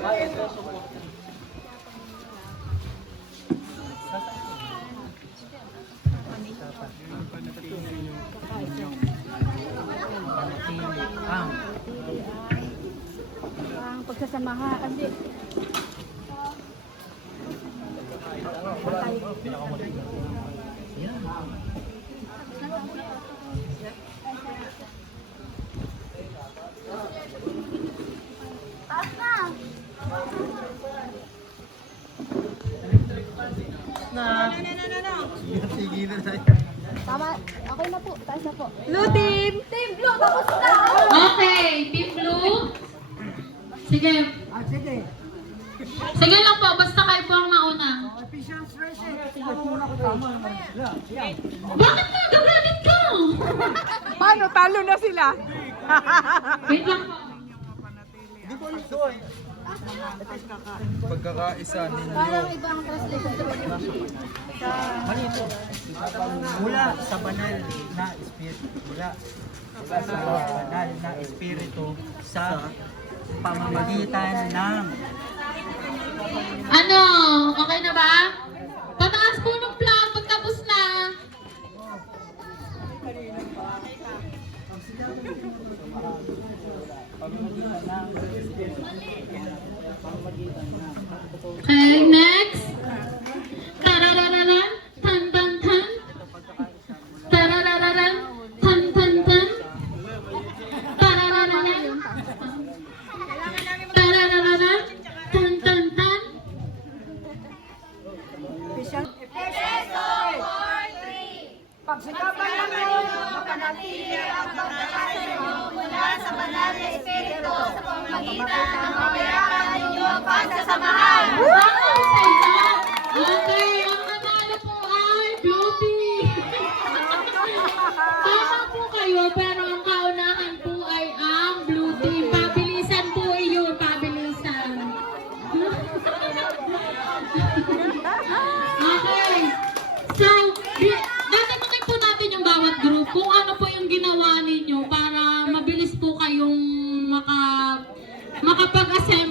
Ang pagsasamahan din. Tama. Okay na po. Taas na po. Blue team! Team Blue, tapos na! Okay, Team Blue. Sige. Sige. Sige lang po, basta kayo po ang nauna. Officials race eh. Muna ko tama naman sila. Yan. Bakit nagagalit ka? Paano? Talo na sila. Wait lang po. Pagkakaisa ninyo. Parang ibang translation. Malito. Mula sa banal na espiritu. Mula sa banal na espiritu sa pamamagitan ng Ano? Okay na ba? Pataas po ng plan pagtapos na. Okay, next. Tararararan, tan tan tan. Tararararan, tan tan tan. Tararararan. Tararararan, tan tan tan. pagsikapan namin mapanatili ang pagkakaisa mula sa banal na espiritu sa pamamagitan ng kapayaran ninyo ang pagsasamahan. Okay, ang nanalo po ay Blue Team. Tama po kayo, pero ang kaunahan po ay ang Blue Team. Pabilisan po iyon, pabilisan. Okay. So, tatanungin po natin yung bawat group kung ano po yung ginawa ninyo para mabilis po kayong makapag-assemble